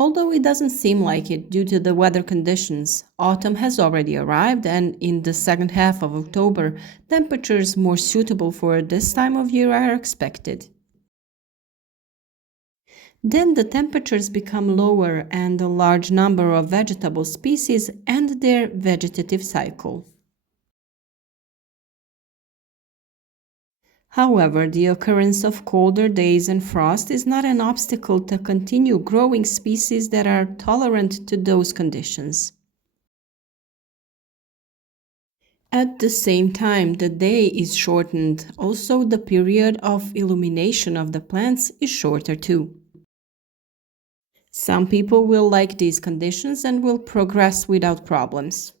Although it doesn't seem like it due to the weather conditions, autumn has already arrived, and in the second half of October, temperatures more suitable for this time of year are expected. Then the temperatures become lower and a large number of vegetable species end their vegetative cycle. However, the occurrence of colder days and frost is not an obstacle to continue growing species that are tolerant to those conditions. At the same time, the day is shortened. Also, the period of illumination of the plants is shorter too. Some people will like these conditions and will progress without problems.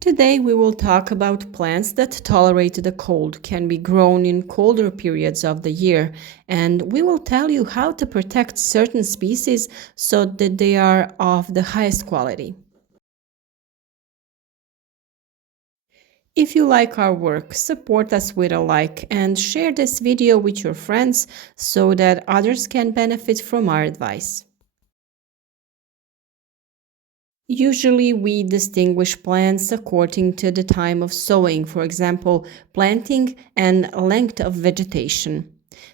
Today we will talk about plants that tolerate the cold, can be grown in colder periods of the year, and we will tell you how to protect certain species so that they are of the highest quality. If you like our work, support us with a like and share this video with your friends so that others can benefit from our advice. Usually we distinguish plants according to the time of sowing, for example, planting and length of vegetation.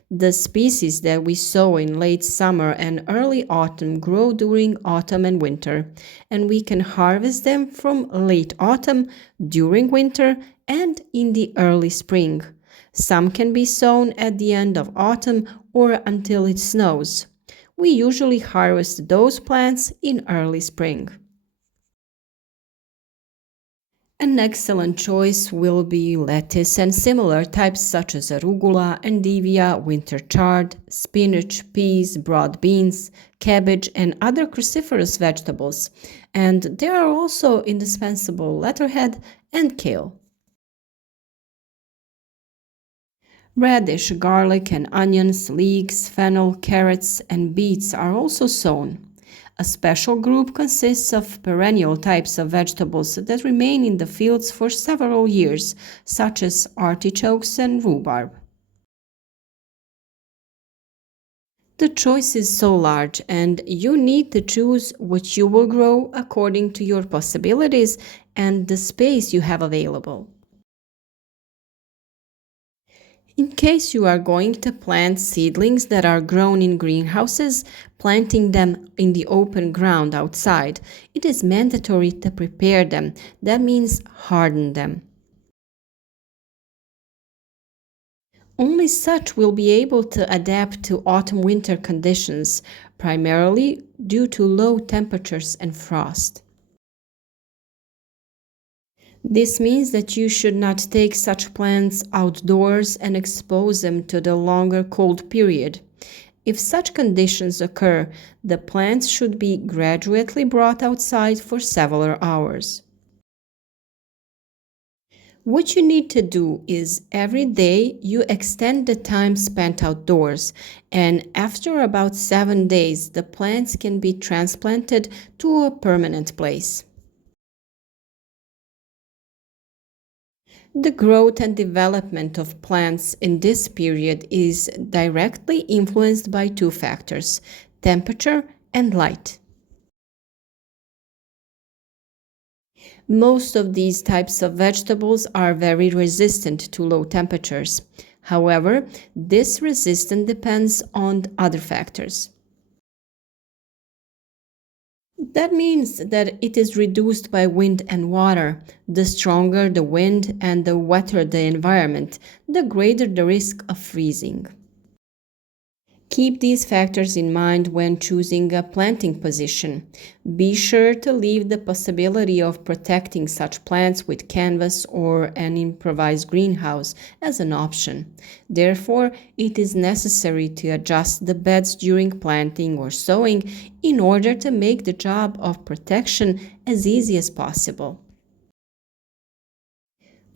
The species that we sow in late summer and early autumn grow during autumn and winter, and we can harvest them from late autumn, during winter, and in the early spring. Some can be sown at the end of autumn or until it snows. We usually harvest those plants in early spring. An excellent choice will be lettuce and similar types such as arugula, endivia, winter chard, spinach, peas, broad beans, cabbage, and other cruciferous vegetables. And there are also indispensable letterhead and kale. Radish, garlic, and onions, leeks, fennel, carrots, and beets are also sown. A special group consists of perennial types of vegetables that remain in the fields for several years, such as artichokes and rhubarb. The choice is so large, and you need to choose what you will grow according to your possibilities and the space you have available. In case you are going to plant seedlings that are grown in greenhouses, planting them in the open ground outside, it is mandatory to prepare them. That means harden them. Only such will be able to adapt to autumn-winter conditions, primarily due to low temperatures and frost. This means that you should not take such plants outdoors and expose them to the longer cold period. If such conditions occur, the plants should be gradually brought outside for several hours. What you need to do is every day you extend the time spent outdoors, and after about 7 days, the plants can be transplanted to a permanent place. The growth and development of plants in this period is directly influenced by two factors: temperature and light. Most of these types of vegetables are very resistant to low temperatures. However, this resistance depends on other factors. That means that it is reduced by wind and water. The stronger the wind and the wetter the environment, the greater the risk of freezing. Keep these factors in mind when choosing a planting position. Be sure to leave the possibility of protecting such plants with canvas or an improvised greenhouse as an option. Therefore, it is necessary to adjust the beds during planting or sowing in order to make the job of protection as easy as possible.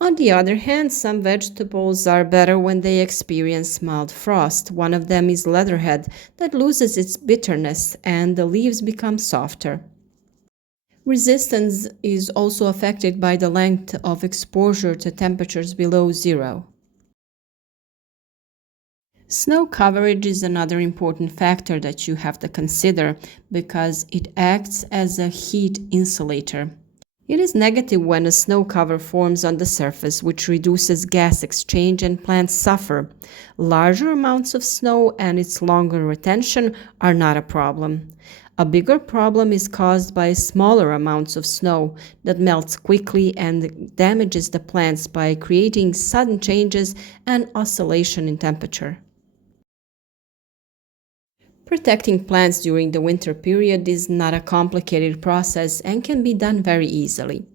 On the other hand, some vegetables are better when they experience mild frost. One of them is leatherhead, that loses its bitterness and the leaves become softer. Resistance is also affected by the length of exposure to temperatures below zero. Snow coverage is another important factor that you have to consider because it acts as a heat insulator. It is negative when a snow cover forms on the surface, which reduces gas exchange and plants suffer. Larger amounts of snow and its longer retention are not a problem. A bigger problem is caused by smaller amounts of snow that melts quickly and damages the plants by creating sudden changes and oscillation in temperature. Protecting plants during the winter period is not a complicated process and can be done very easily.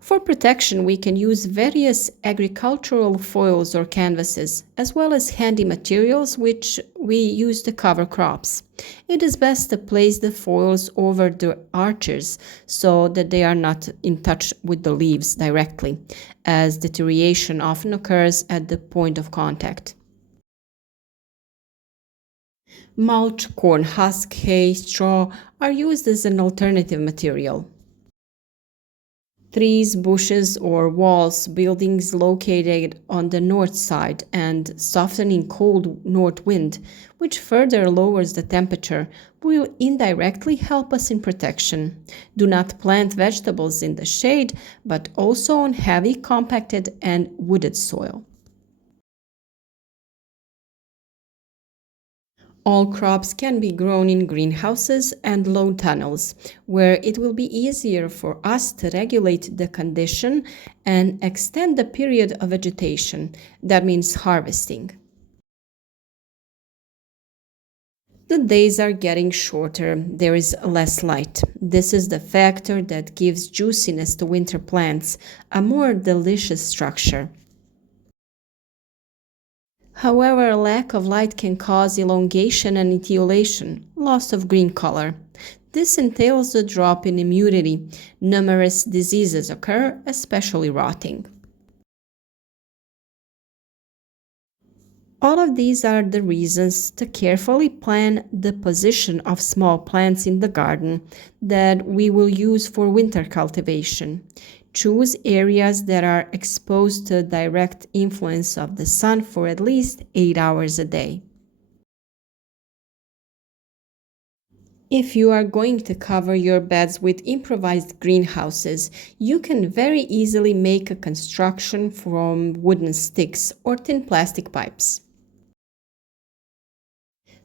For protection, we can use various agricultural foils or canvases, as well as handy materials which we use to cover crops. It is best to place the foils over the arches so that they are not in touch with the leaves directly, as deterioration often occurs at the point of contact. Mulch, corn husk, hay, straw are used as an alternative material. Trees, bushes, or walls, buildings located on the north side and softening cold north wind, which further lowers the temperature, will indirectly help us in protection. Do not plant vegetables in the shade, but also on heavy, compacted, and wooded soil. All crops can be grown in greenhouses and low tunnels, where it will be easier for us to regulate the condition and extend the period of vegetation. That means harvesting. The days are getting shorter, there is less light. This is the factor that gives juiciness to winter plants, a more delicious structure. However, a lack of light can cause elongation and etiolation, loss of green color. This entails a drop in immunity. Numerous diseases occur, especially rotting. All of these are the reasons to carefully plan the position of small plants in the garden that we will use for winter cultivation. Choose areas that are exposed to direct influence of the sun for at least 8 hours a day. If you are going to cover your beds with improvised greenhouses, you can very easily make a construction from wooden sticks or thin plastic pipes.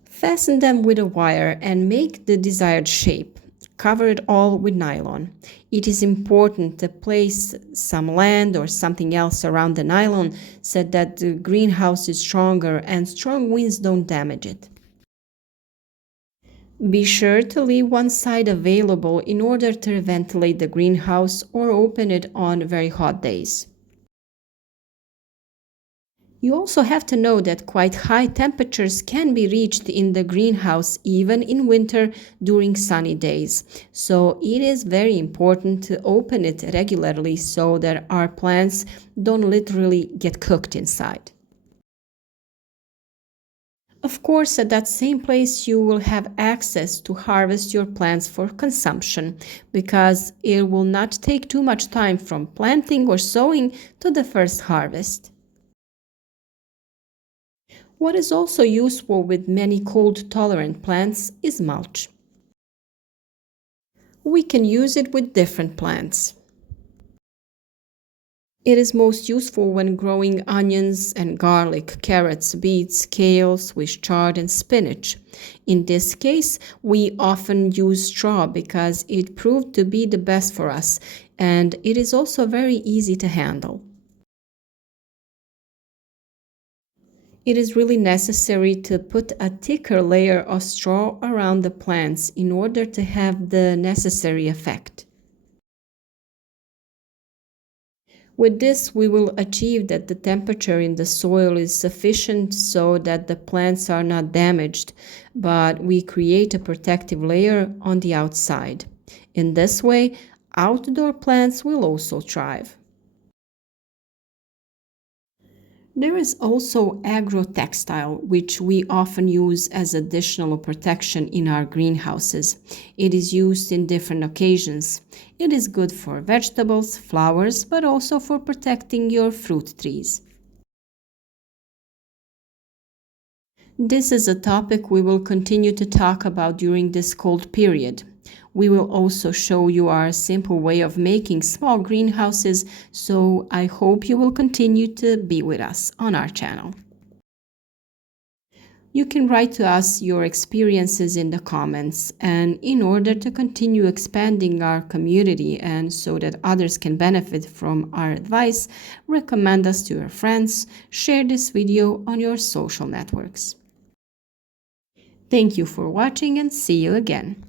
Fasten them with a wire and make the desired shape. Cover it all with nylon. It is important to place some land or something else around the nylon so that the greenhouse is stronger and strong winds don't damage it. Be sure to leave one side available in order to ventilate the greenhouse or open it on very hot days. You also have to know that quite high temperatures can be reached in the greenhouse even in winter during sunny days. So it is very important to open it regularly so that our plants don't literally get cooked inside. Of course, at that same place you will have access to harvest your plants for consumption because it will not take too much time from planting or sowing to the first harvest. What is also useful with many cold-tolerant plants is mulch. We can use it with different plants. It is most useful when growing onions and garlic, carrots, beets, kale, Swiss chard, and spinach. In this case, we often use straw because it proved to be the best for us, and it is also very easy to handle. It is really necessary to put a thicker layer of straw around the plants in order to have the necessary effect. With this, we will achieve that the temperature in the soil is sufficient so that the plants are not damaged, but we create a protective layer on the outside. In this way, outdoor plants will also thrive. There is also agrotextile, which we often use as additional protection in our greenhouses. It is used in different occasions. It is good for vegetables, flowers, but also for protecting your fruit trees. This is a topic we will continue to talk about during this cold period. We will also show you our simple way of making small greenhouses, so I hope you will continue to be with us on our channel. You can write to us your experiences in the comments, and in order to continue expanding our community and so that others can benefit from our advice, recommend us to your friends, share this video on your social networks. Thank you for watching and see you again.